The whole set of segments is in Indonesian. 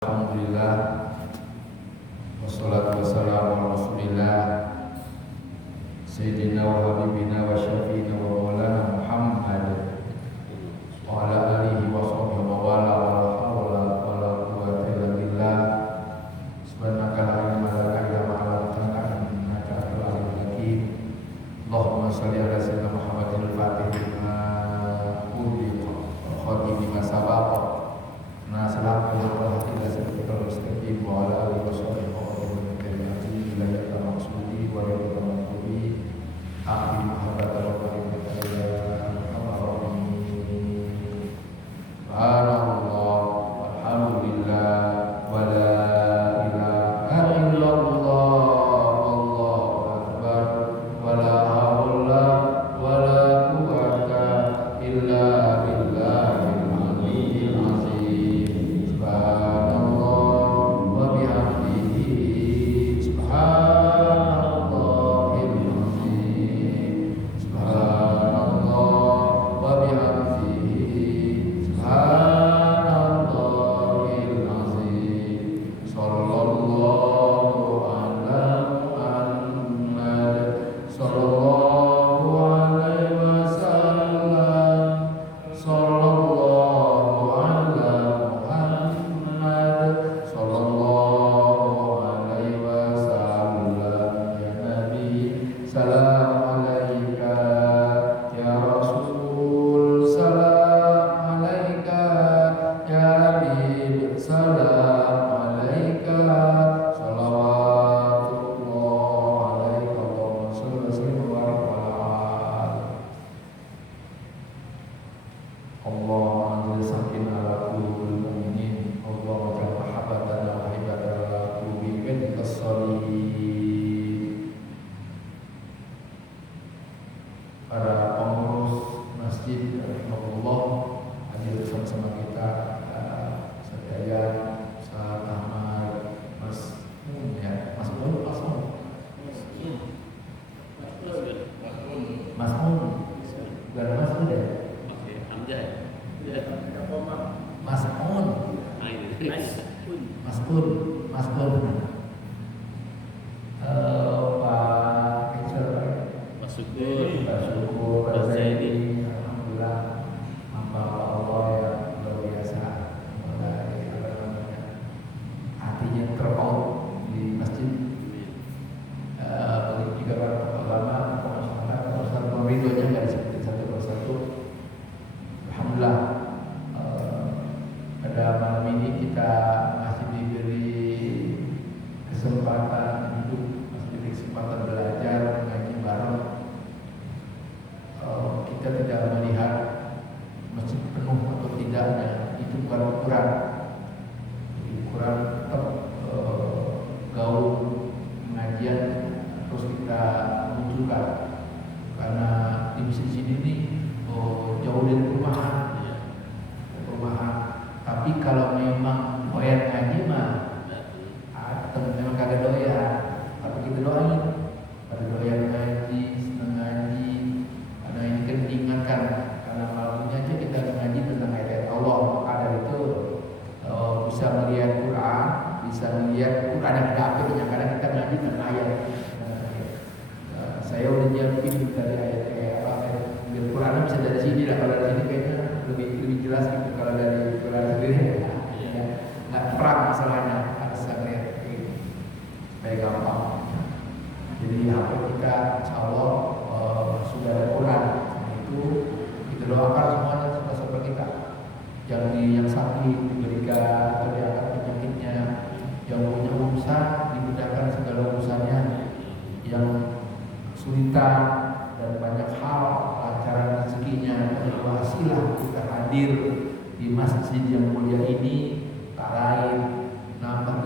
Alhamdulillah, wassalatu wassalamu ala rasulillah Sayyidina wa habibina wa syafiina wa maulana Muhammad wa ala alihi wa sahbihi wa wala wa la hawla wa la quwwata illa billah. Subhanaka la ilma lana illa ma 'allamtana innaka antal alimul hakim. Allahumma shalli ala sayyidina Muhammadin al-fatih lima ughliqa wal khatimi lima sabaqa nasrul huda ila siratal mustaqim wa ala alihi wa sahbihi wa sallam ila yaumil maqsudi wa yaumil maqsudi akhir muhabbat wa barakatuh subhanallah walhamdulillah wa la ilaha illallah wallahu akbar wa la haula wa la quwwata illa billahil aliyyil azim. Subhanallah wa bihamdihi subhanallahil azim. Subhanallah wa bihamdihi subhanallahil azim. Sallallahu ala Muhammad sallallahu alaihi wasallam. Sallallahu ala Muhammad sallallahu alaihi wasallam. Ya Nabi, salam alaika. Ya Rasul, salam alaika. Ya Habib, salam alaika. Salawatullah alaika wa sallam wa barakatuh. Allah anzil sakin ala qulubil mu'minin. Allah wajah mahabbatana wa hibbatana ala qulubi ibadika sholihin. Para pengurus masjid rahimahullah hadir bersama kita, sedaya Ustaz Ahmad, Mas ya, Mas Mun, Mas Mun, Mas Mun, bukan Mas Mun ya, Mas Mun, Mas Mun, Mas Mun, Pak Kecil, Pak Syukur, Pak Zaidi, alhamdulillah, hamba Allah yang luar biasa, mulai hatinya terpaut di masjid. Begitu juga para ulama, masyarakat, Ustaz Moridonya nggak disebutin satu persatu. Alhamdulillah, pada malam ini kita masih diberi kesempatan hidup, masih diberi kesempatan belajar mengaji bareng. Kita tidak melihat masjid penuh atau tidaknya, itu bukan ukuran. Ukuran tetap gaul pengajian terus kita munculkan, karena di masjid sini nih jauh dari perumahan. Tapi kalau memang doyan ngaji mah, atau memang kagak doyan, tapi kita doain pada doyan ngaji, senang ngaji. Karena ini kan diingatkan, karena malamnya aja kita ngaji tentang ayat Allah, maka dari itu bisa melihat Quran, bisa melihat Quran yang ada akhirnya, karena kita ngaji tentang ayat. Saya udah nyiapin dari ayat kayak apa, ayat Quran bisa dari sini lah, kalau dari sini kayaknya lebih jelas gitu. Kalau dari Quran sendiri ya, nggak perang masalahnya, harus lihat gitu supaya gampang. Jadi HP kita insya Allah sudah ada Quran, itu kita doakan semuanya saudara kita yang sakit diberikan atau diangkat penyakitnya, yang punya urusan dimudahkan segala urusannya, yang kesulitan dan banyak hal lancaran rezekinya. Wasilah kita hadir di masjid yang mulia ini, tak lain nambah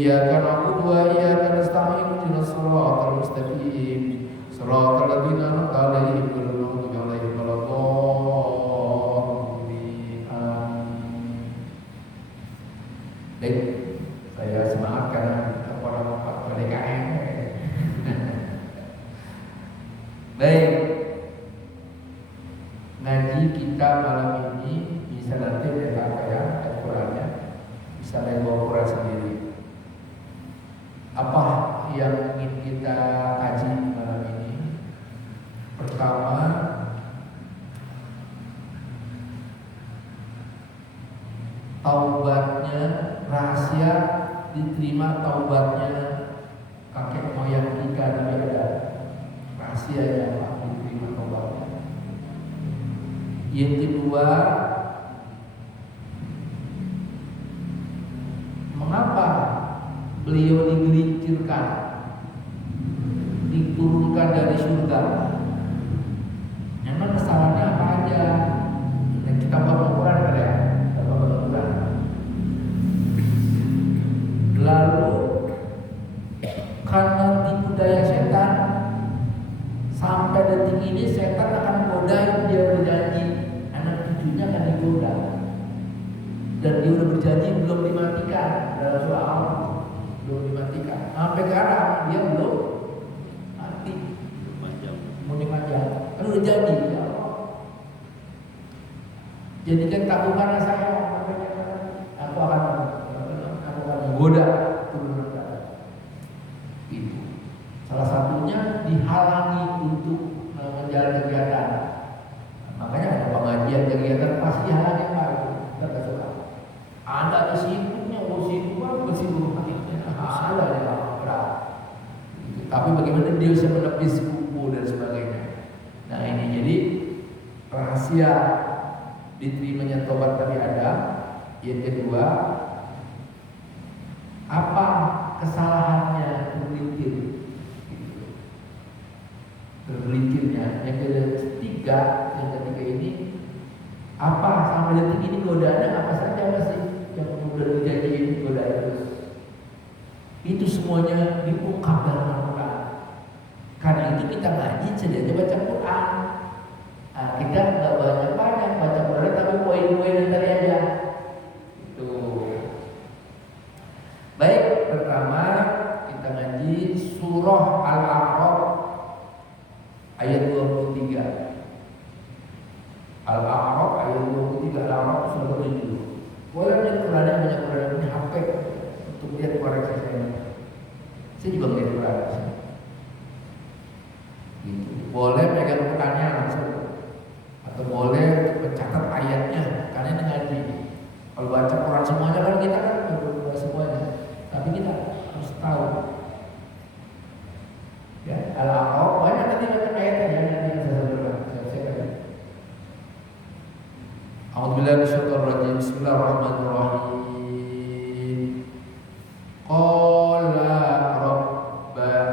iyyaka na'budu wa iyyaka nasta'in ihdinas siratal mustaqim siratal ladzina an'amta 'alaihim ghairil maghdubi 'alaihim waladdallin. Baik, saya semangat karena orang PDKM. Baik, ngaji kita malam ini bisa nanti lihat apa ya Al-Qurannya, bisa lihat bawa Quran sendiri. Apa yang ingin kita kaji malam ini? Pertama, taubatnya, rahasia diterima taubatnya kakek moyang kita Nabi Adam. Rahasianya apa diterima taubatnya? Yang kedua, mengapa beliau digelincirkan, diturunkan dari surga? Memang kesalahannya apa aja? Dan kita baca Quran kan ya, kita baca Quran. Lalu karena tipu daya setan, sampai detik ini setan akan godain dia, berjanji anak cucunya akan digoda, dan dia udah berjanji belum dimatikan dalam surah Allah, belum dimatikan. Sampai sekarang dia belum mati, mau dimatikan. Kan udah janji ya Allah, jadikan tabungan saya, aku akan menggoda turunan kita. Itu salah satunya dihalangi untuk menjalani kegiatan. Makanya ada pengajian kegiatan pasti halangi Pak, nggak suka. Anda kesibuknya, sibuk apa sibuk ada ya berat. Tapi bagaimana dia bisa menepis kubu dan sebagainya. Nah ini jadi rahasia diterimanya tobat Nabi Adam. Yang kedua, apa kesalahannya tergelincirnya? Yang ketiga ini apa sampai detik ini godaannya apa saja masih yang udah dijanjiin godain terus? Itu semuanya diungkap dalam Al-Quran. Karena itu kita ngaji sedianya baca Quran. Nah, kita nggak banyak baca Quran tapi poin-poin yang tadi aja. Itu. Baik, pertama kita ngaji surah Al-A'raf ayat 23. Al-A'raf ayat 23, Al-A'raf surah 7. Boleh lihat Qurannya, banyak Quran punya HP untuk lihat koreksi saya. Saya juga lihat Quran. Gitu. Boleh pegang Qurannya langsung, atau boleh mencatat ayatnya karena ini ngaji. Kalau baca Quran semuanya kan kita kan baca semuanya, tapi kita harus tahu. Ya, Al-A'raf banyak nanti baca ayatnya yang saya sebutkan. A'udzubillahi minasyaitonir rajim. Bismillahirrahmanirrahim. Qala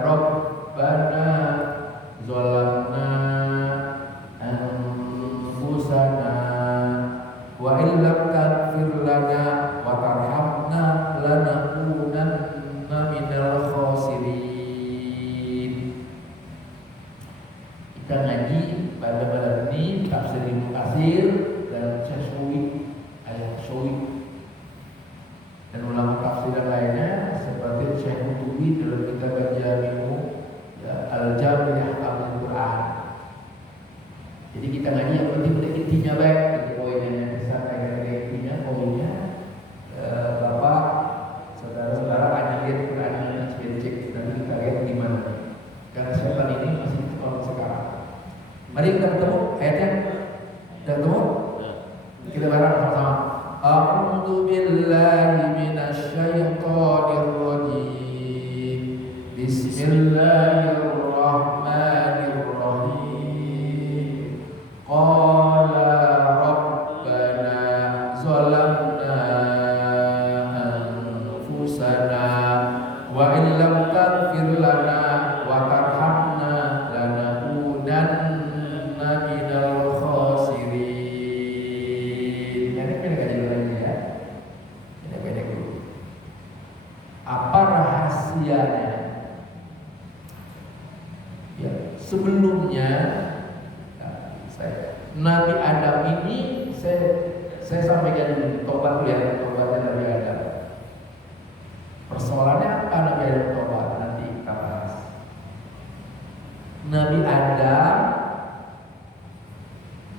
rabbana zalamna anfusana wa illam taghfir lana wa tarhamna lanakunanna minal khasirin. Kita ngaji pada malam ini tafsir Ibnu Katsir dan Syekh Syawi dan ulama tafsir lainnya seperti Syekh Qutubi dalam kitab Al-Jami'u Al-Jami' Ahkamul Quran. Jadi kita ngaji yang penting intinya baik, itu poinnya yang bisa kayak intinya poinnya. Bapak saudara-saudara akan lihat Qurannya cek nanti kita lihat gimana. Karena setan ini masih sekolah sekarang. Mari kita bertemu ayatnya. Sudah ketemu? Kita bareng sama-sama. A'udzu billahi minasy syaithanir rajim. Bismillahirrahmanirrahim. Qala rabbana zalamna anfusana wa illam taghfir lana wa tarhamna lanakunanna minal khasirin. Pendek aja dulu ya. Pendek dulu. Apa rahasianya. Ya, sebelumnya Nabi Adam ini saya sampaikan dulu tobat ya, tobatnya Nabi Adam. Persoalannya apa Nabi Adam tobat? Nanti kita bahas. Nabi Adam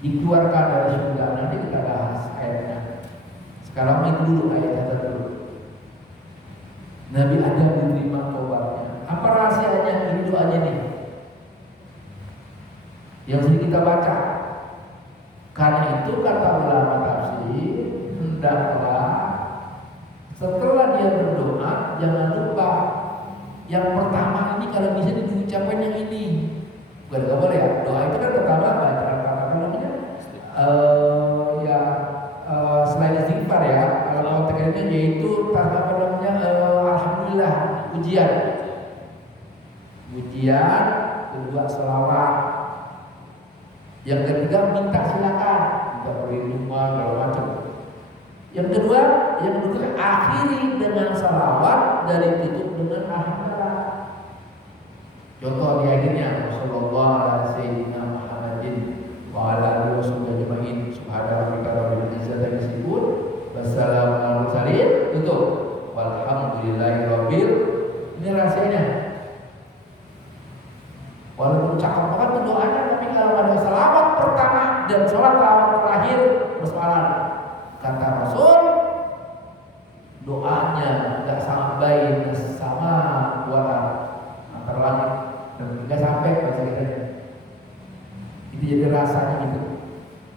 dikeluarkan dari surga, nanti kita bahas ayatnya. Sekarang itu dulu ayatnya dulu. Nabi Adam diterima tobatnya. Apa rahasianya? Ini doanya nih yang sering kita baca. Karena itu kata ulama tafsir, hendaklah setelah dia berdoa jangan lupa yang pertama ini kalau bisa diucapkan yang ini. Bukan nggak boleh ya. Doa itu kan pertama baca apa namanya? Selain istighfar ya, kalau konteksnya yaitu apa namanya? Alhamdulillah, pujian, kedua selawat. Yang ketiga minta silakan, minta perlindungan segala macam. Yang kedua akhiri dengan salawat dari tutup dengan alhamdulillah. Contoh di akhirnya Rasulullah Sayyidina Muhammadin wa ala alihi wasallam subhanallahi rabbil izzati yasifun wassalamu ala mursalin tutup walhamdulillahi rabbil. Ini rahasianya. Walaupun cakap banget doanya, tapi kalau ada salawat pertama dan salawat terakhir persoalan. Kata Rasul, doanya nggak sampai sama kuala antara langit dan nggak sampai bahasa Indonesia. Itu jadi rasanya gitu.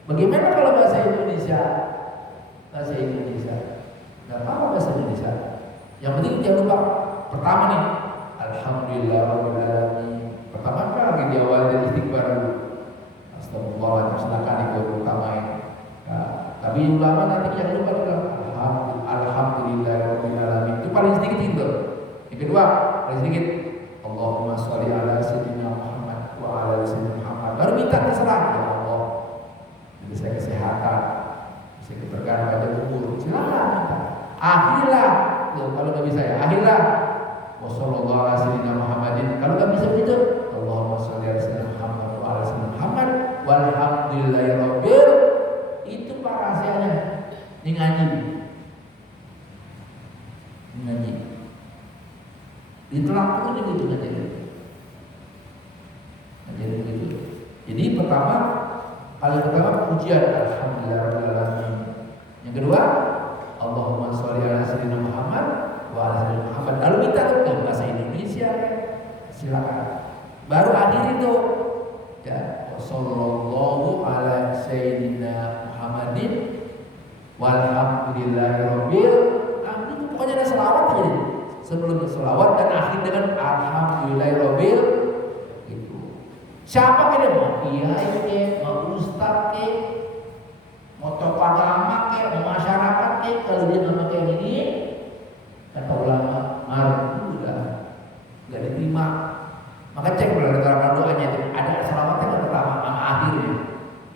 Bagaimana kalau bahasa Indonesia? Bahasa Indonesia nggak apa-apa bahasa Indonesia. Yang penting jangan lupa pertama nih, alhamdulillahirabbil alamin. Pertama kan lagi diawali dari istighfar dulu. Astagfirullahaladzim, silakan diutamain. Ya, tapi ulama nanti jangan lupa juga alhamdulillahirabbil alamin. Itu paling sedikit itu. Yang kedua, paling sedikit Allahumma sholli ala sayyidina Muhammad wa ala sayyidina Muhammad. Baru minta terserah ya Allah. Jadi saya kesehatan, saya keberkahan pada umur. Silakan minta. Akhirlah, kalau nggak bisa ya, akhirlah wassallallahu ala sayyidina Muhammadin. Kalau nggak bisa begitu, Allahumma sholli ala sayyidina Muhammad wa ala sayyidina Muhammad walhamdulillahirabbil. Itu pak rahasianya. Ini ngaji. Diterapkan begitu ngaji. Ngaji begitu. Jadi pertama, paling pertama pujian alhamdulillahirabbil alamin. Yang kedua, Allahumma sholli ala sayyidina Muhammad wa ala sayyidina Muhammad. Lalu minta ke bahasa Indonesia, silakan. Baru akhir itu ya sallallahu ala sayyidina Muhammadin walhamdulillahirabbil alamin. Itu pokoknya ada selawat aja nih. Sebelum selawat dan akhir dengan alhamdulillahirabbil itu. Siapa kira mau kiai ke, mau ustaz ke, mau tokoh agama ke, mau masyarakat ke, kalau dia nama kayak gini kata ulama marah udah nggak diterima. Maka cek kalau keterangan doanya itu ada selamatnya nggak pertama sama akhirnya.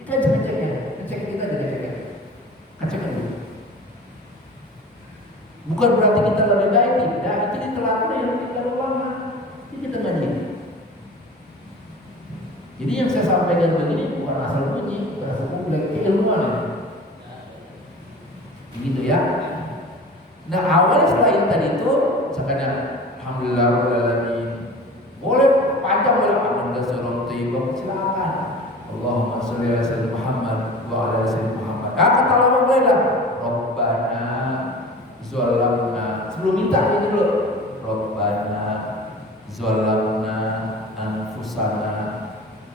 Kita aja ngeceknya, ngecek kita aja ngeceknya, ngeceknya dulu. Bukan berarti kita lebih baik, tidak. Itu diterapkan yang kita ulama. Ini kita ngaji. Jadi yang saya sampaikan begini bukan asal bunyi, bukan asal bunyi, keilmuan ya. Begitu ya. Nah awalnya selain tadi itu, misalkan alhamdulillahirabbil. Boleh panjang boleh panjang surah Thayyibah, silakan. Allahumma sholli ala sayyidina Muhammad wa ala sayyidina Muhammad. Kata lama boleh lah. Rabbana zalamna. Sebelum minta ini dulu. Rabbana zalamna anfusana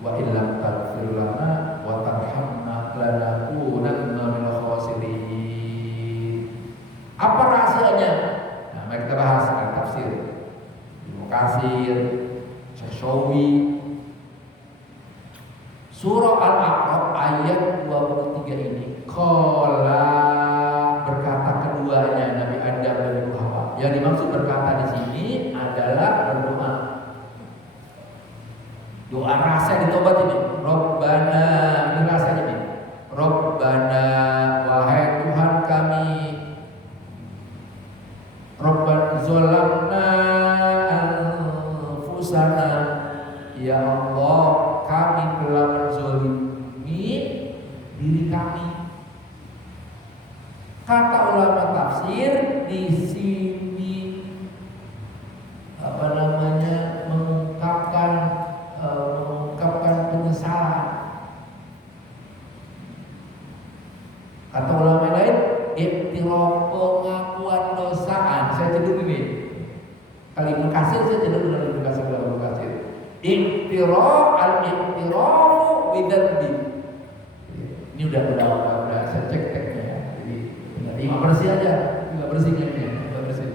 wa illam taghfir lana wa tarhamna lanakunanna minal khasirin. Apa rahasianya? Nah, mari kita bahas dengan tafsir. Ibnu Katsir, Syahsyawi. Surah Al-A'raf ayat 23 ini qala berkata keduanya Nabi Adam dan Ibu Hawa. Yang dimaksud berkata di sini adalah berdoa. Doa rasa ditobat ini. Rabbana, ini rasanya ini. Rabbana, wahai Tuhan kami. Rabbana zalamna kasir saja dulu dengan Ibnu Katsir dalam Ibnu Katsir. Al-iqtirafu bidzanbi. Ini udah saya cek teksnya ya. Jadi nggak bersih aja, nggak bersih kayaknya, nggak bersih.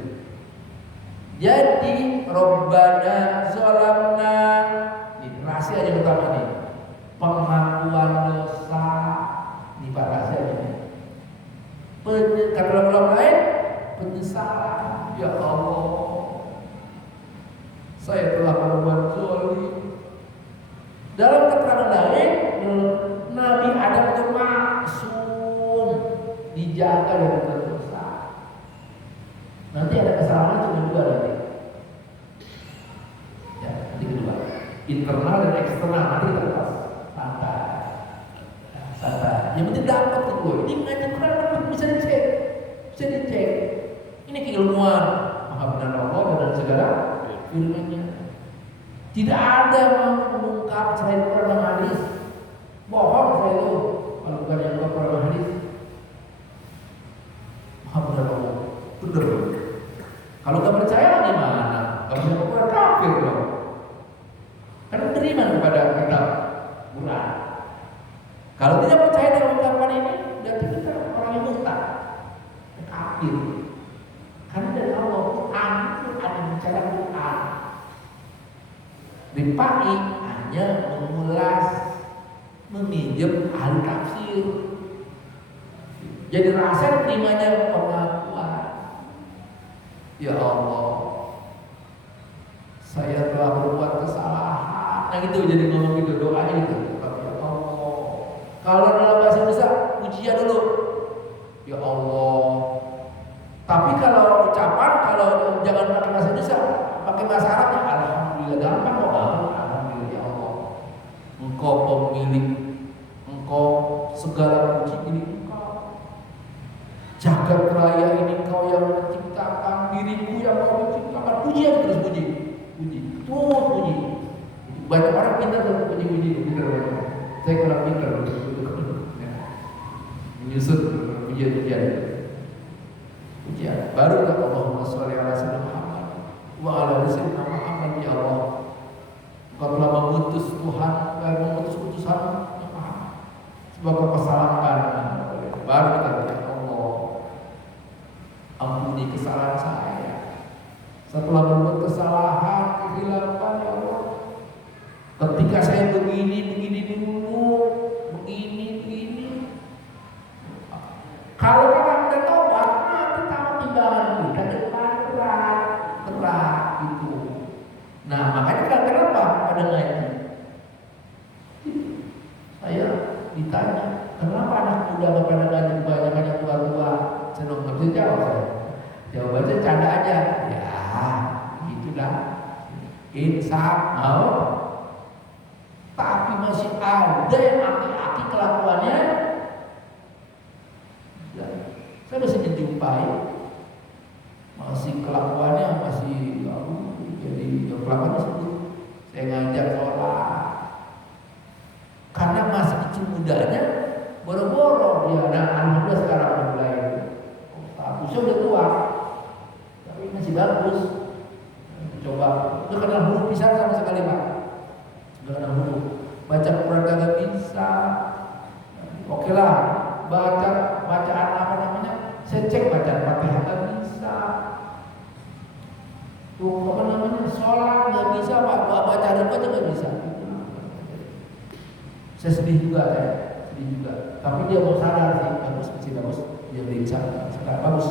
Jadi Rabbana zalamna, ini rahasia yang pertama nih, pengakuan dosa. Ini Pak rahasia ini. Kata ulama lain, penyesalan. Ya Allah, saya telah berbuat zalim. Dalam keterangan lain, Nabi Adam itu maksum, dijaga dari dosa. Nanti ada kesalahan cuma dua nanti. Ya, nanti kedua, internal dan eksternal nanti kita bahas. Santai. Yang penting dapat kedua. Ini ngaji Quran kan bisa dicek, Ini keilmuan. Maha benar Allah dan segala ilmunya. Tidak ada yang mengungkap selain Quran dan hadis. Bohong saya itu kalau bukan yang Quran dan hadis. Maha benar Allah. Benar. Kalau nggak percaya gimana? Kalau punya Quran kafir dong. Karena beriman kepada kitab Quran. Kalau tidak percaya dengan ungkapan ini, berarti kita orang yang murtad, kafir. Karena dari Allah Quran itu ada bicara Quran. Rifai hanya mengulas, meminjam ahli tafsir. Jadi rasa terimanya pengakuan. Ya Allah, saya telah berbuat kesalahan. Nah gitu jadi ngomong gitu, doanya gitu. Kalau dalam bahasa Indonesia, pujian dulu. Ya Allah. Tapi kalau ucapan, kalau jangan pakai bahasa Indonesia, pakai bahasa Arabnya, alhamdulillah, gampang kok. Alhamdulillah ya Allah. Engkau pemilik, engkau segala puji ini engkau. Jagat raya ini engkau yang menciptakan, diriku yang kau menciptakan. Pujian terus puji. Terus puji. Banyak orang pintar dalam puji-puji, pintar banyak. Saya kurang pintar menyusut pujian. Baru kata Allahumma sholli ala sayyidina Muhammad wa ala sayyidina Muhammad. Ya Allah, Engkau telah memutus Tuhan dan memutus putusan sebuah kesalahan. Baru kita bilang, Allah ampuni kesalahan saya. Setelah berbuat kesalahan, kehilafan ya Allah. Ketika saya begini dulu, begini. Kalau kita udah tobat, nanti tahu timbangan kita depan berat gitu. Nah makanya kenapa pada ngaji? Saya ditanya, kenapa anak muda nggak pada ngaji, kebanyakan yang tua-tua? Saya nggak bisa jawab saya. Jawabannya canda aja. Ya, itulah. Insaf mau. Tapi masih ada yang aki-aki kelakuannya. Ya, saya masih menjumpai masih kelakuannya masih jadi kelakuannya seperti saya ngajak sholat karena masih kecil mudanya boro-boro dia. Nah alhamdulillah sekarang udah mulai statusnya udah tua tapi masih bagus. Coba udah kenal huruf bisa sama sekali Pak. Dengan huruf baca Quran kagak bisa. Oke lah, bacaan apa namanya? Saya cek bacaan Fatihah nggak bisa. Tuh apa namanya? Sholat nggak bisa, Pak. Baca Arab aja nggak bisa. Saya sedih juga, Tapi dia mau sadar sih, masih bagus. Dia bisa, sekarang bagus.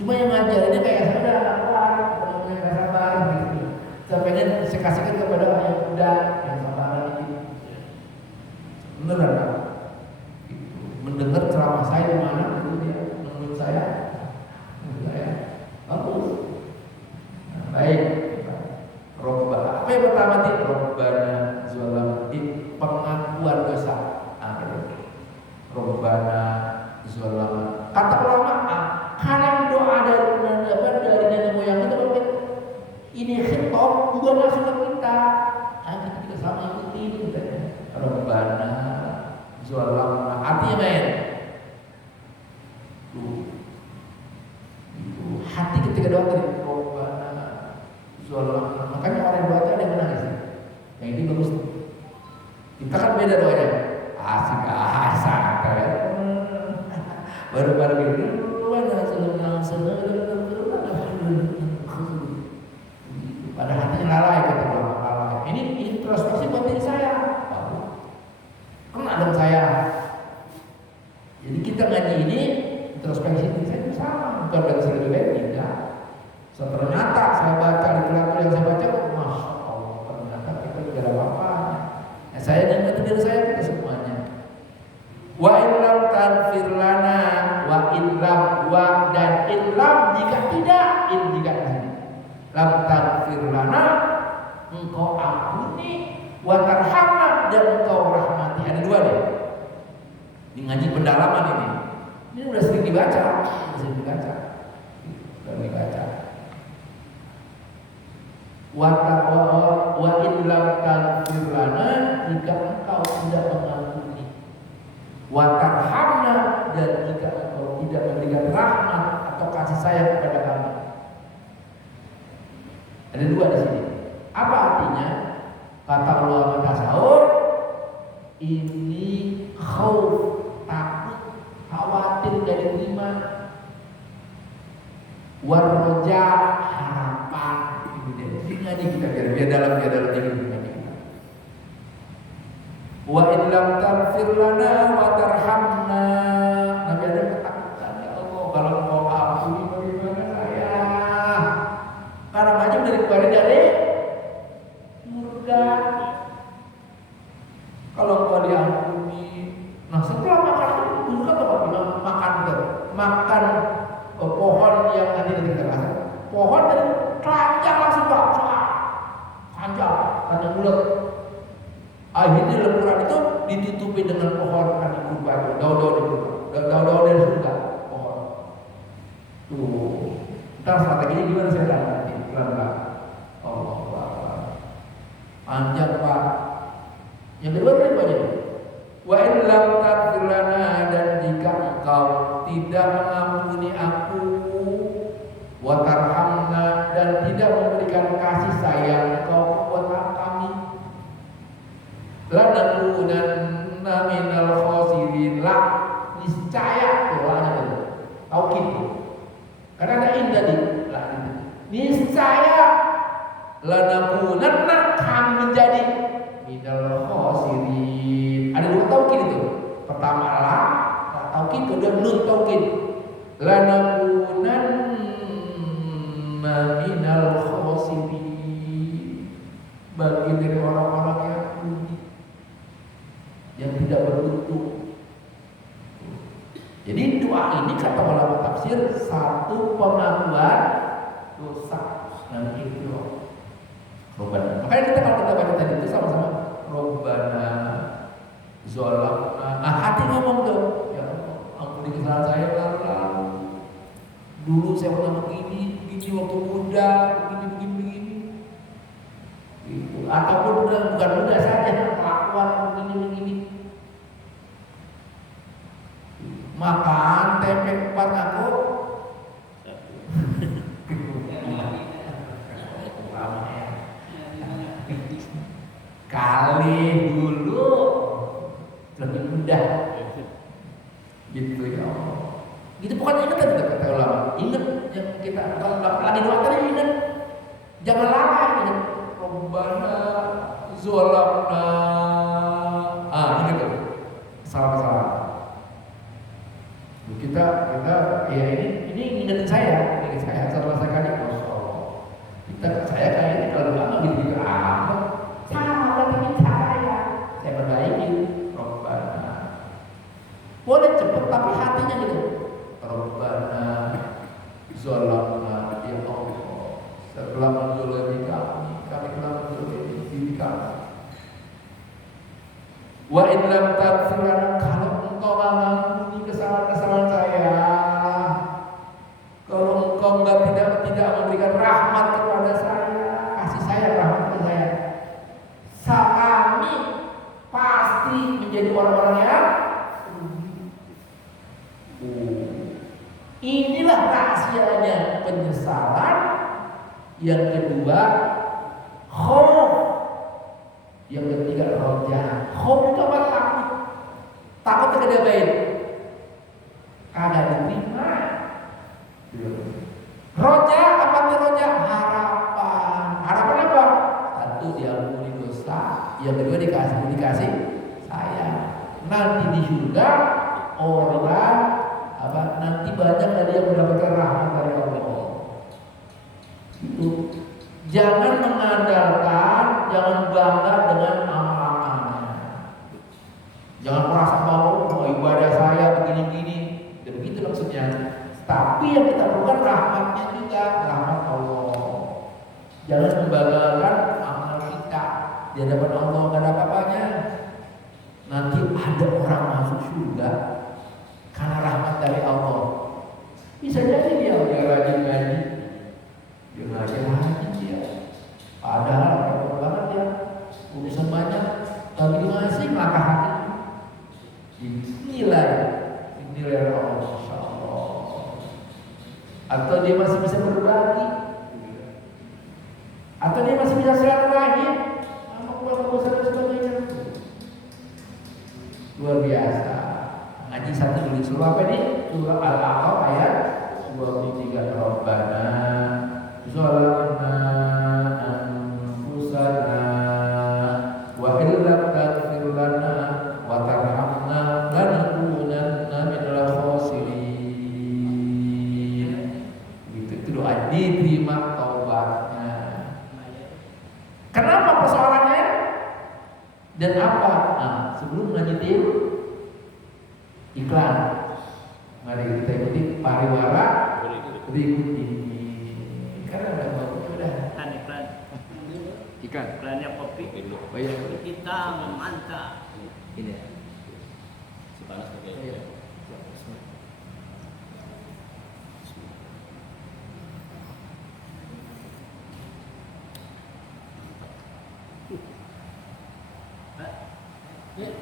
Cuma yang ngajar ini kayak saya udah lapar, namanya nggak sabar gitu. Saya pengen saya kasihkan kepada yang muda yang sabaran ini. Beneran Pak. Mendengar ceramah saya di mana itu dia menurut saya bagus. Nah, baik. Robbana. Apa yang pertama tadi? Robbana zalam pengakuan dosa. Robbana zalam. Kata ulama, karena doa dari nenek moyang kita ini khitab juga masuk ke kita. Kita sama ikuti ini Robbana zalam. Artinya main. Hati ketika doa tadi Robbana beda doanya. Asik santai. Baru-baru ini pada hatinya lalai kata ulama, lalai. Ini introspeksi buat diri saya. Kena dong saya. Jadi kita ngaji ini introspeksi diri saya itu sama, bukan berarti saya lebih baik, tidak. So, ternyata saya baca literatur yang saya baca, masya Allah, ternyata kita tidak ada apa-apanya. Ya, saya ingat diri saya kita semuanya. Wa illam tanfir lana, wa illam wa dan illam jika tidak, jika tidak. Lam tanfir lana, engkau ampuni, wa tarhamna dan engkau rahmati. Ada dua nih. Ini ngaji pendalaman ini. Ini udah sering dibaca, Wa illam tanfir lana jika engkau tidak mengampuni. Wa tarhamna dan jika engkau tidak memberikan rahmat atau kasih sayang kepada kami. Ada dua di sini. Apa artinya? Kata ulama tasawuf, ini khauf, takut, khawatir dari iman, warroja, harapan. Ini ngaji kita biar dalam diri kita. Wa illam taghfir lana wa tarhamna. Nabi ada ketakutan, ya Allah, kalau engkau ampuni bagaimana saya? Karena maju dari keluar dari surga. Kalau engkau diampuni, nah setelah makan itu surga apa makan pohon yang nanti kita bahas. Pohon dari keranjang langsung panjang bulat. Akhirnya dalam Quran itu ditutupi dengan pohon kurba itu, daun-daun dari surga, pohon. Tuh, ntar strateginya gimana saya nanti pelan-pelan. Allah, panjang Pak. Yang kedua apa aja? Wa illam taghfir lana dan jika engkau tidak mengampuni aku, wa tarhamna dan tidak memberikan kasih sayang engkau kepada kami, lanakunanna minal khosirin, la niscaya doanya itu taukid karena ada in tadi la niscaya lanakunanna kami menjadi minal khosirin. Ada dua taukid itu, pertama la taukid, kedua nun taukid. Lanakunanna minal khosirin, bagi dari orang-orang yang rugi, yang tidak beruntung. Jadi doa ini kata ulama tafsir satu pengakuan dosa dan itu Robbana. Makanya kalau kita baca tadi itu sama-sama Robbana zolamna. Hati ngomong tuh, ya ampuni kesalahan saya lalu. Dulu saya pernah begini waktu muda, begini. Itu. Ataupun bukan muda saja, kelakuan begini. Makan tempe 4 aku. Kali dulu lebih mudah. Gitu ya Allah. Gitu pokoknya ingat kan kata ulama. Ingat yang kita kalau lagi doa tadi ingat. Jangan lalai ingat. Robbana zolamna. Ingat tuh. Salah-salah. Kita ya ini ingetin saya setelah saya kali Masya Allah. Saya kayaknya kalau lama gitu amat. Sama berarti saya perbaiki. Robbana. Boleh cepet tapi hatinya gitu. Robbana zolamna ya Allah. Setelah menzolimi kami telah menzolimi diri kami. Wa in lam taghfir lana, kalau engkau mengampuni kesalahan saya, kalau engkau tidak memberikan rahmat kepada saya, kasih saya rahmat kepada saya, kami pasti menjadi orang-orang yang inilah rahasianya penyesalan. Yang kedua, khauf, Yang ketiga roja. Hobi itu apa? Takut. Takut kepada baik. Kagak diterima. Roja apa tuh roja? Harapan. Harapan apa? Satu diampuni dosa, yang kedua dikasih sayang. Nanti di surga orang apa? Nanti banyak dari yang mendapatkan rahmat dari Allah. Itu jangan mengandalkan, jangan bangga dengan amal-amalnya. Jangan merasa mau ibadah saya begini-begini. Begitu maksudnya. Tapi yang kita perlukan rahmatnya juga, rahmat Allah. Jangan membanggakan amal kita di hadapan Allah, gak ada apa-apanya. Nanti ada orang masuk surga karena rahmat dari Allah. Bisa jadi dia rajin ngaji, dia ngaji dia. Padahal repot banget ya, urusan banyak, tapi masih melangkah hati. Nilai Allah, Masya Allah. Atau dia masih bisa berbagi, atau dia masih bisa silaturahim, sama keluarga besar dan sebagainya. Luar biasa. Ngaji satu dulu surah apa nih? Surah Al-A'raf ayat 23. Rabbana zalamna anfusana wa illam taghfir lana wa tarhamna lanakunanna minal khasirin. Itu doa diterima taubatnya. Kenapa persoalannya? Dan apa? Nah, sebelum lanjutin iklan, mari kita ikuti pariwara berikut ini. Karena ada bagusnya udah. Iklannya kopi. Bayar Kita memantap. Ini ya. Sepanas pakai. Iya.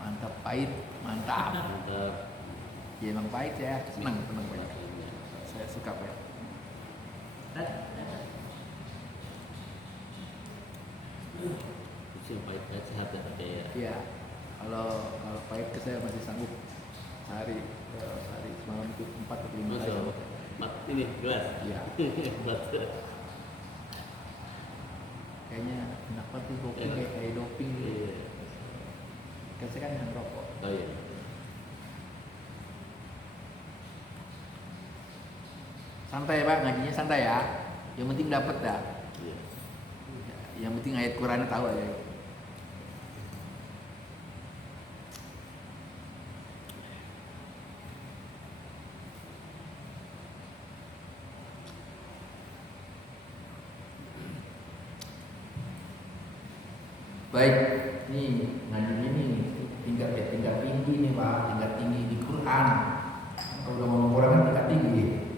Mantap, pahit, mantap. Ya emang pahit ya, senang banyak. Saya suka pahit. Itu yang paling sehat ya pakai ya. Iya. Kalau pahit ke saya masih sanggup sehari semalam itu 4 atau 5 kali. Ini gelas. Iya. Gelas. Kayaknya enak banget tuh kopi kayak doping gitu. Iya. Kan saya kan yang rokok. Oh iya. Santai Pak, ngajinya santai ya. Yang penting dapat dah. Iya. Yang penting ayat Qurannya tahu aja. Baik, nih ngajinya nih tingkat tinggi nih Pak, tingkat tinggi di Quran. Kalau udah ngomong Quran kan tingkat tinggi.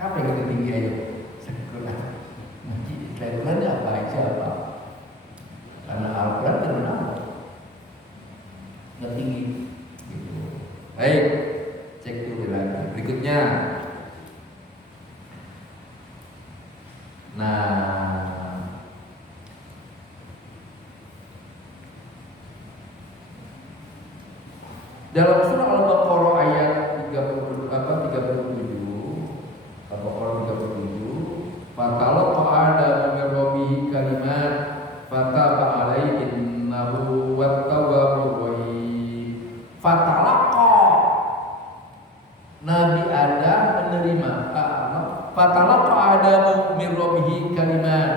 Apa yang tingkat tinggi aja? Quran. Ngaji selain Quran apa aja Pak? Karena Al-Quran terkenal tingkat tinggi. Gitu. Baik, cek dulu lagi. Berikutnya. Dalam surah Al-Baqarah ayat 37, Al-Baqarah 37, fatalaqa Adamu min rabbihi kalimat fataba alaihi innahu wat-tawwabur rahim. Fatalaqa, Nabi Adam menerima. Fatalaqa Adamu min rabbihi kalimat.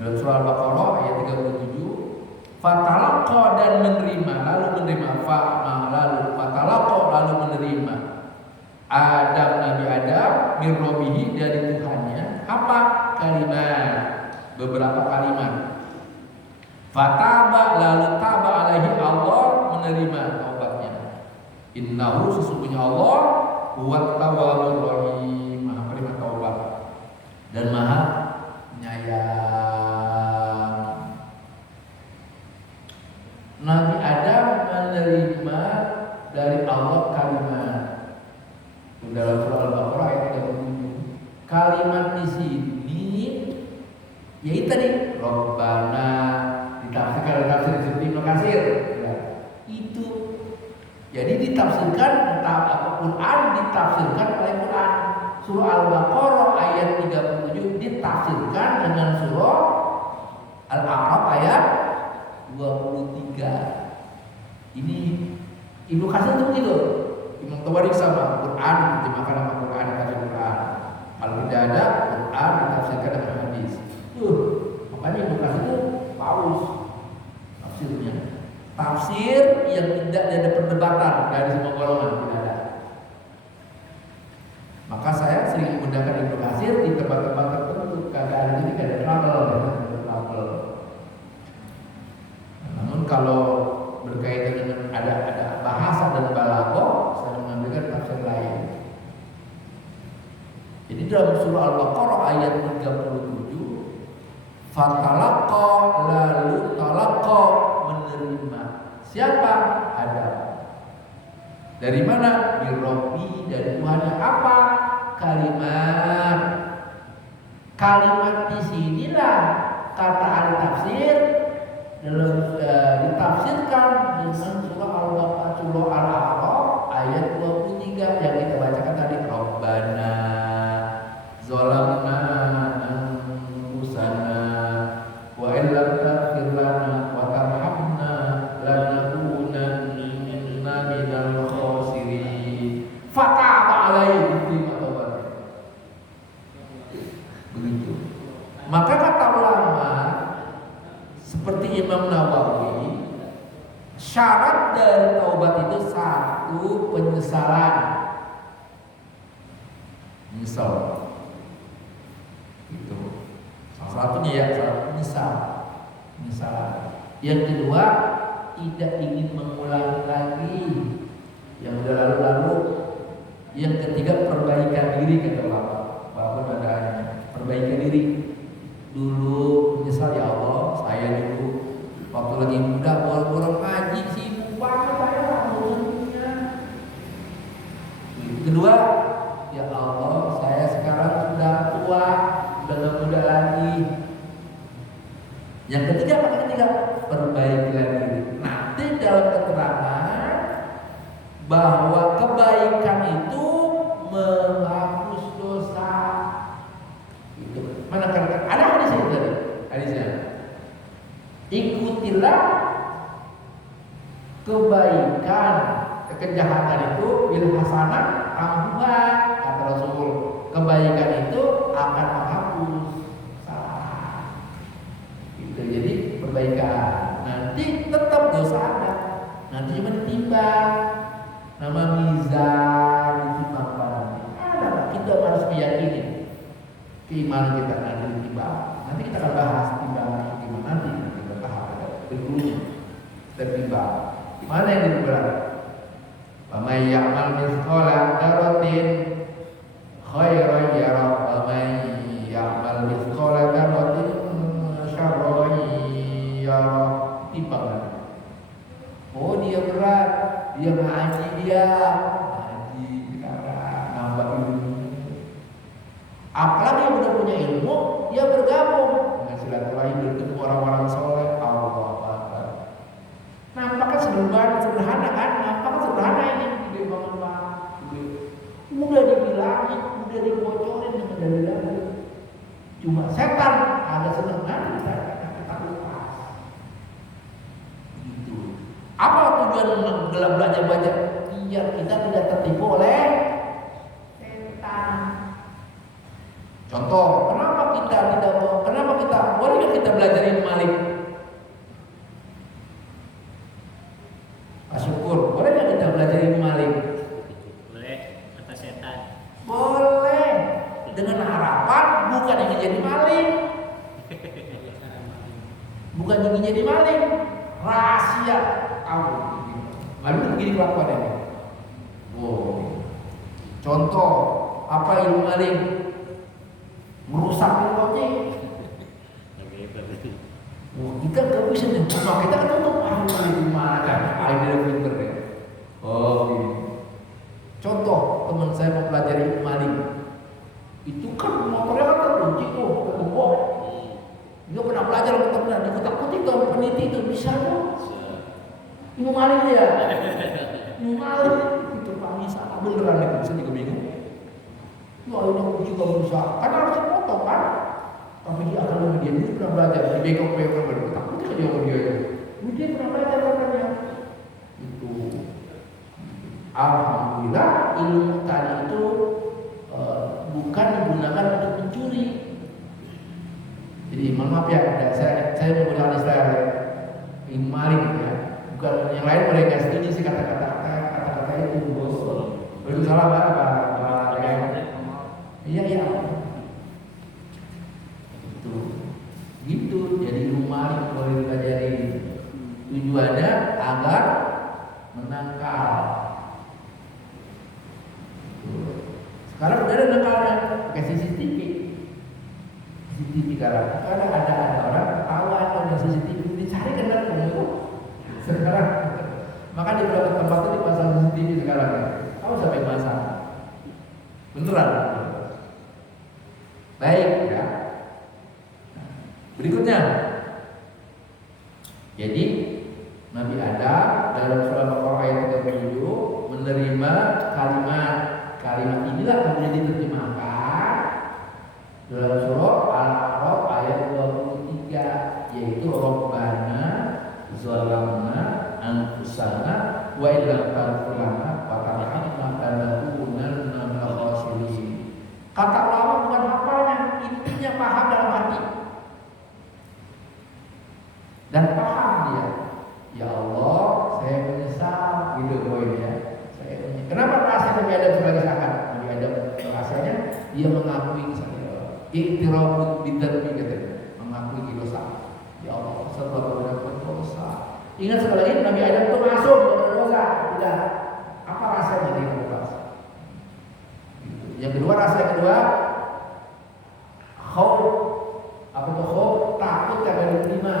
Dalam surah Al-Baqarah ayat 37, fatalaqa dan menerima, lalu menerima lalu fatalaqa lalu menerima Adam, Nabi Adam min rabbihi dari Tuhannya apa? Kalimat, beberapa kalimat. Fataba lalu taba alaihi, Allah menerima taubatnya. Innahu sesungguhnya Allah huwat tawwabur rahim, Maha penerima taubat dan Maha penyayang. Nabi Adam menerima dari Allah kalimat. Dalam surah Al-Baqarah ayat 37. Kalimat di sini Ya itu tadi Rabbana ditafsirkan dengan tafsir Ibnu Katsir. Ya, itu. Jadi ditafsirkan Al-Quran ditafsirkan oleh Quran. Surah Al-Baqarah ayat 37 ditafsirkan dengan surah Al-A'raf ayat 23. Ini Ibnu Katsir itu begitu. Imam Tabari sama Quran diterjemahkan sama Quran tafsir Quran. Kalau tidak ada Quran ditafsirkan dengan hadis. Makanya Ibnu Katsir itu paus tafsirnya. Tafsir yang tidak ada perdebatan dari semua golongan, tidak ada. Maka saya sering menggunakan Ibnu Katsir di tempat-tempat tertentu. Kagak ada jadi ada trouble. Namun kalau berkaitan dengan ada bahasa dan balaghah, saya mengambilkan tafsir lain. Jadi dalam surah Al-Baqarah ayat 37, fatalaqa lalu talaqa menerima. Siapa? Adam. Dari mana? Birobbi, dari Tuhannya. Apa? Kalimat. Kalimat di sinilah kata ahli tafsir dalam ditafsirkan dengan surah Al-Baqarah, surah Al-A'raf ayat 23 yang kita bacakan tadi. Rabbana zalamna anfusana wa illam taghfir lana wa tarhamna lanakunanna minal khasirin. Fataba alaihim taubat. Begitu. Maka kata ulama seperti Imam Nawawi, syarat dari taubat itu satu, penyesalan. Menyesal. Itu. Salah satunya ya, penyesalan. Yang kedua, tidak ingin mengulangi lagi yang sudah lalu-lalu. Yang ketiga, perbaikan diri, kata ulama. Walaupun adanya perbaikan diri. Dulu menyesal, ya Allah, saya dulu waktu lagi muda bolong-bolong ngaji, sibuk banget saya urusannya. Kedua, ya Allah, saya sekarang sudah tua, sudah gak muda lagi. Yang ketiga, apa ketiga? Perbaikan diri. Nanti dalam keterangan bahwa kebaikan itu menghapus dosa. Itu mana kata ada hadis itu tadi, hadisnya. Ikutilah kebaikan, kejahatan itu bil hasanah ampuhan, kata Rasul. Kebaikan itu akan menghapus salah. Itu jadi perbaikan. Nanti tetap dosa ada. Nanti cuma ditimbang. Nama mizan ditimbang pada. Ada, kita harus meyakini keimanan kita nanti ditimbang. Nanti kita akan bahas timbangan gimana nanti kita tahap berikutnya tertimbang. Mana yang ditimbang? Faman ya'mal mithqala dzarratin khairan yarah, faman ya'mal mithqala dzarratin syarran yarah. Timbangan. Oh, dia berat, dia ngaji, sekarang nambah ilmu. Apalagi yang udah punya ilmu, dia bergabung dengan silaturahim, bertemu orang-orang soleh. Allah Akbar. Nampaknya sederhana kan? Nampaknya sederhana ini di bangun Pak. Udah dibilangin, udah dibocorin dengan dalil-dalil. Cuma setan ada senang kita lupa. Gitu. Apa tujuan belajar banyak? Biar kita tidak tertipu oleh setan. Contoh, kenapa kita boleh nggak kita belajar ilmu Malik? Syukur, boleh nggak kita belajar ilmu Malik? Boleh, kata setan. Boleh, dengan harapan bukan ingin jadi maling, bukan ingin jadi maling, rahasia tahu. Lalu begini kelakuannya. Oh, contoh apa ilmu maling? Merusak ilmunya. Kita gak bisa nih, kita kan tuh gimana kan? Akhirnya pinter ya. Oh, gini. Contoh teman saya mau pelajari maling, itu kan motornya kan terkunci tuh, tergembok. Dia pernah belajar benar-benar dikutak-kutik tuh peneliti itu bisa tuh. Bisa. Imam Malik dia. Imam Malik itu Pak Nisa beneran itu bisa juga bingung. Ya Allah juga berusaha. Karena harus dipotong kan. Tapi dia akan dia pernah belajar di bengkok-bengkok dikutak-kutik aja sama dia. Dia pernah belajar katanya. Itu. Alhamdulillah ilmu tadi itu bukan digunakan untuk mencuri. Jadi mohon maaf ya, saya menggunakan istilah ilmu maling ya. Bukan yang lain boleh nggak setuju sih kata-kata itu bos. Itu salah apa? Iya. Gitu. Jadi ilmu maling boleh dipelajari. Tujuannya agar menangkal. Sekarang udah ada nakalnya pakai CCTV sekarang. Karena ada orang ketahuan ada CCTV dicari kan itu. Sekarang maka di beberapa tempat itu dipasang CCTV sekarang. Tahu siapa yang pasang? Beneran. Baik ya. Berikutnya. Jadi Nabi Adam dalam surah Al-Baqarah ayat 37 menerima kalimat inilah kemudian diterjemahkan dalam surah Al-A'raf ayat 23 yaitu Rabbana zalamna anfusana wa illam taghfir lana wa tarhamna lanakunanna minal khasirin. Kata ulama bukan hafalnya, intinya paham dalam hati. Dan paham dia. Ya Allah, saya menyesal gitu poinnya. Kenapa rahasia Nabi Adam sebagai sahabat? Nabi Adam rahasianya dia mengakui kesalahan. Iktirafut bidzanbi katanya, mengakui dosa. Ya Allah, setelah berbuat dosa. Ingat sekali lagi Nabi Adam itu masuk berdosa. Tidak. Apa rasanya dia berdosa? Yang kedua, rasa kedua, khauf. Apa itu khauf? Takut tidak diterima.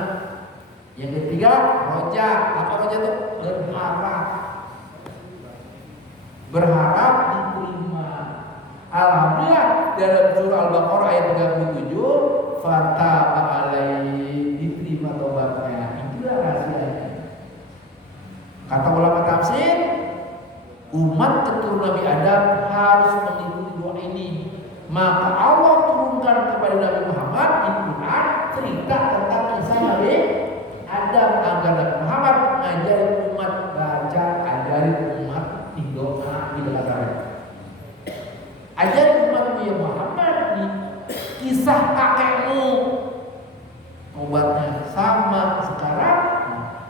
Yang ketiga, roja. Apa roja itu? Berharap diterima. Alhamdulillah dalam surah Al-Baqarah ayat 37 fataba alaihi diterima tobatnya. Itulah rahasianya. Kata ulama tafsir, umat keturunan Nabi Adam harus mengikuti doa ini. Maka Allah turunkan kepada Nabi Muhammad Al-Quran cerita tentang kisah Nabi Adam agar Nabi Muhammad mengajari umat baca, ajari umat doa di dalam ajar umat ya Muhammad nih kisah kakekmu obatnya sama sekarang.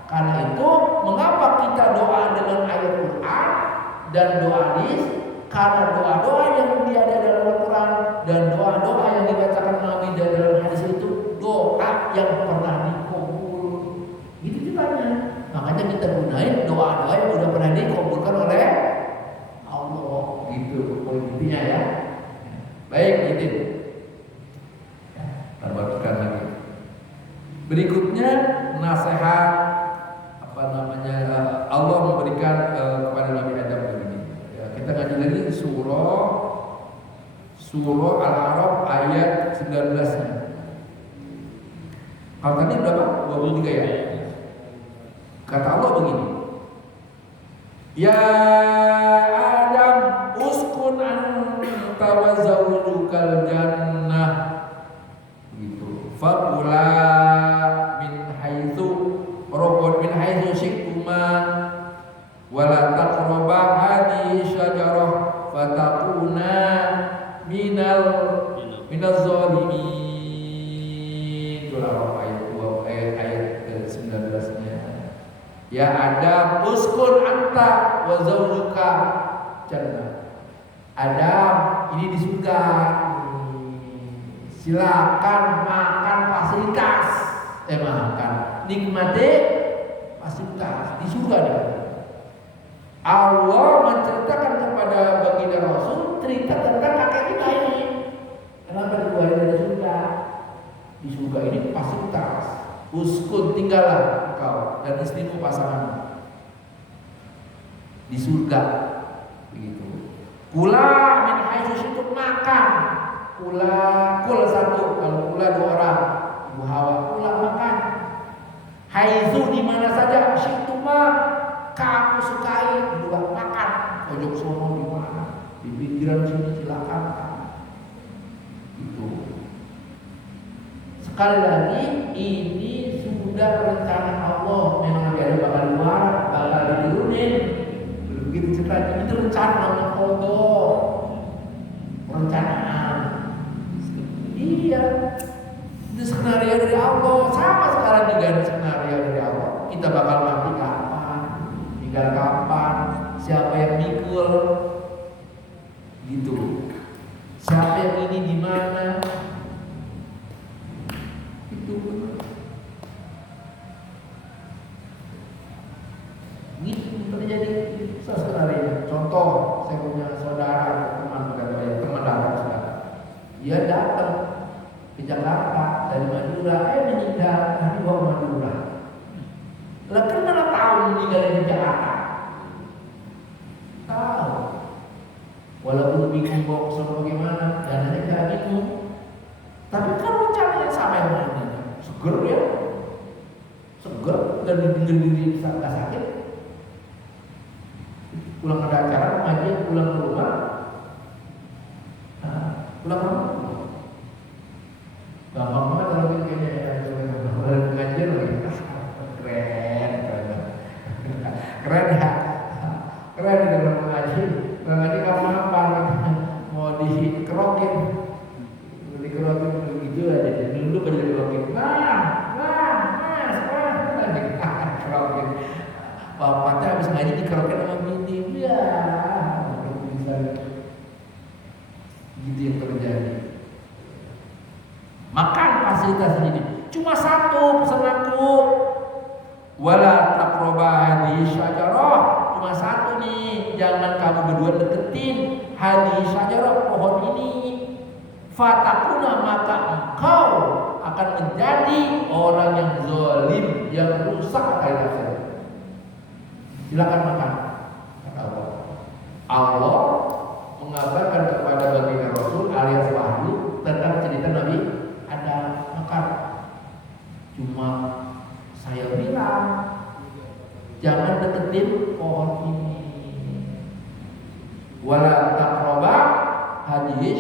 Karena itu mengapa kita doa dengan ayat Quran dan doa hadis? Karena doa-doa yang ada dalam Al-Quran dan doa-doa yang dibacakan Nabi dalam hadis itu doa yang pernah dikabul. Gitu ceritanya. Makanya kita gunain doa-doa yang sudah pernah dikabulkan oleh Allah. Gitu intinya ya. Baik, gitu. Terbarukan lagi. Berikutnya nasihat Allah memberikan kepada Nabi Adam begini. Ya, kita ngaji lagi surah Al-A'raf ayat 19-nya. Kalau tadi berapa? 23 ya. Kata Allah begini. Ya Adam uskun anta wa zawjukal jannah. Gitu. Fakula min haitsu rokon min haitsu syiktuma wala taqraba hadhihi syajarah fatakuna minal zalimin. Itulah ayat 19-nya. Ya Adam uskun anta wa zawjuka jannah. Adam ini di surga. Silakan makan fasilitas. Makan nikmati fasilitas di surga nih. Allah menceritakan kepada baginda Rasul cerita tentang kakek kita ini. Kenapa dikeluarin dari surga? Di surga ini fasilitas. Uskun tinggallah engkau dan istrimu pasanganmu di surga. Begitu. Kula min haitsu syi'tum makan. Kula satu, kalau kula 2 orang Ibu Hawa, pulang makan. Haizu di mana saja, syi'tuma kamu sukai, berdua makan. Pojok sono di mana? Di pinggiran sini silakan. Itu. Sekali lagi ini sudah rencana Allah. Memang Nabi Adam bakal keluar, bakal diturunin. Begitu ceritanya itu rencana Allah. Perencanaan. Iya. Itu skenario dari Allah. Sama sekarang juga ada skenario dari Allah. Kita bakal mati kapan? Tinggal kapan? Siapa yang mikul? Gitu. Siapa yang ini di mana? Itu. Gitu terjadi skenario. Contoh, saya punya saudara teman darah saudara. Dia datang ke Jakarta dari Madura, meninggal di bawah Madura. Lah kan mana tahu meninggal di Jakarta? Tahu. Walaupun bingung box bagaimana, dananya jangan bingung. Tapi kan rencananya sama yang lainnya. Seger ya, seger dan diri nggak sakit. Pulang ke acara, ngaji, pulang ke rumah. Pulang ke rumah. Gampang banget kalau kayaknya ngajar lagi. Keren ya. Keren itu kalau ngaji. Kalau ngaji kamu apa? Mau dikerokin begitu aja. Dulu pada dikerokin. Mas, kerokin. Bapaknya habis ngaji dikerokin sama bini. Ya, bisa. Gitu yang terjadi. Makan fasilitas ini cuma satu pesan aku, wala taqraba hadhihi syajarah. Cuma satu nih, jangan kamu berdua deketin hadhihi syajarah, pohon ini. Fatakuna, maka engkau akan menjadi orang yang zalim, yang rusak akhiratnya. Silakan makan, kata Allah. Allah mengabarkan kepada baginda Rasul alias wahyu tentang cerita Nabi ada makan. Cuma saya bilang jangan deketin pohon ini. Wala taqraba hadhihi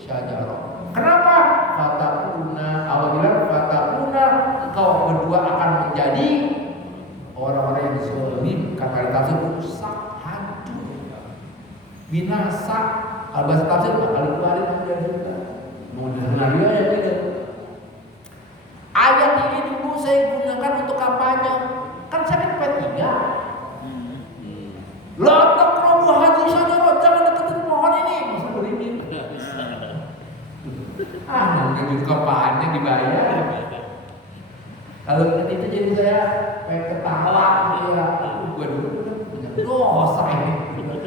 syajarah. Kenapa? Fatakuna, Allah bilang fatakuna, engkau berdua akan menjadi orang-orang yang zalim. Kata tafsir rusak, hancur, binasa. Kalau bahasa tafsir kalau kemarin juga mau dengar ayat ini. Ayat ini dulu saya gunakan untuk kampanye. Kan saya kan P3. La taqrabu hadhihi syajarah, jangan deketin pohon ini. Masa berimin? Mungkin kampanye dibayar. Kalau itu jadi saya pengen ketawa ya. Gue dulu punya dosa ini.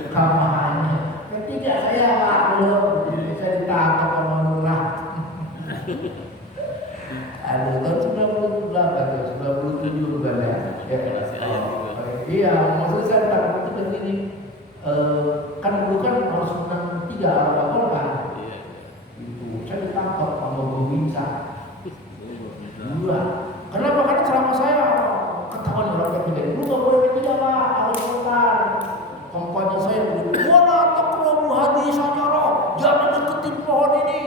Kampanye. P3 saya belum. Saya ditangkap sama lurah. Ada tahun 98 atau 97 bukan ya? Iya, maksud saya takut itu begini. Kan dulu kan harus menang 3 awal kan? Itu saya ditangkap sama Bung Winsa. Dua. Kenapa? Karena selama saya ketahuan orang yang tidak dulu nggak boleh tidak lah, harus bentar. Kampanye saya dulu, wala taqrabu hadhihi syajarah, jangan deketin pohon ini.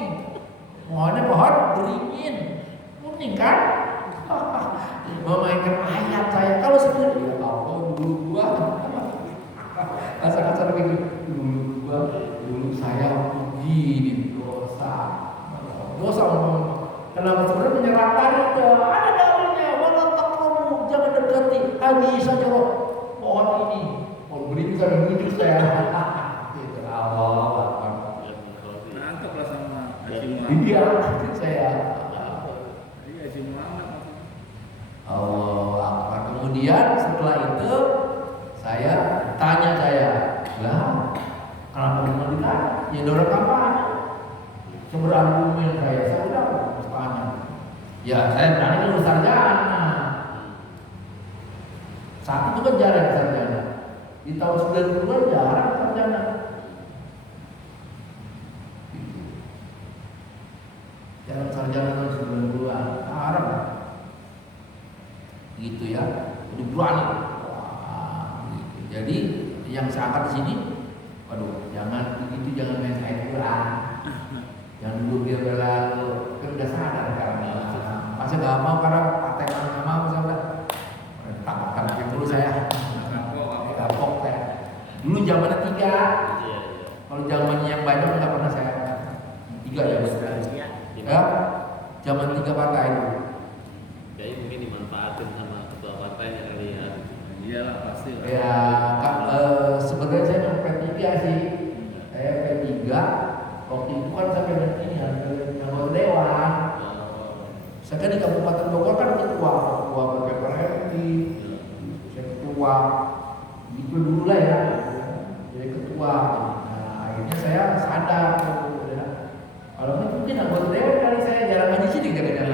Pohonnya pohon beringin. Kuning kan? Memainkan ayat saya. Kalau sendiri ya Allah dulu gua kasar-kasar begitu. Dulu saya begini dosa. Kenapa sebenarnya menyerahkan itu ada dalilnya. Wala taqrabu, jangan dekati hadhihi syajarah, pohon ini. Pohon beringin saya menuju saya. Gitu. Allah. Nangkeplah sama Haji Dia Muhammad. saya. Haji Muhammad. Allah Akbar. Kemudian setelah itu saya tanya lah, kenapa cuma ditanya? Ya dorong kampanye. Sumber argumen saya udah tanya. Ya saya berani lulus sarjana. Saat itu kan jarang sarjana. Di tahun 90-an jarang sarjana. Jarang sarjana tahun 90-an. marah lah. Gitu ya, udah berani. Wah, gitu. Jadi yang saya angkat di sini, waduh, jangan begitu, jangan main kain Quran. Jangan dulu dia berlalu, kan udah sadar karena masa gak mau karena partai mana gak mau saya tak dulu saya kapok saya. Dulu zamannya 3. Iya, iya. Kalau zamannya yang banyak nggak pernah saya 3 ya bos. Iya. Ya, zaman 3 partai itu. Jadi mungkin dimanfaatin sama ketua partainya kali ya. Iyalah pasti lah. Ya, sebenarnya saya mau P3 sih. Saya P3 waktu itu kan saya pengen anggota dewan. Saya kan di Kabupaten Bogor kan ketua PPRI, saya ketua, gitu dulu lah ya, jadi ketua. Nah, akhirnya saya sadar, ya. Kalau mungkin anggota dewan kali saya jarang ngaji sini, jangan-jangan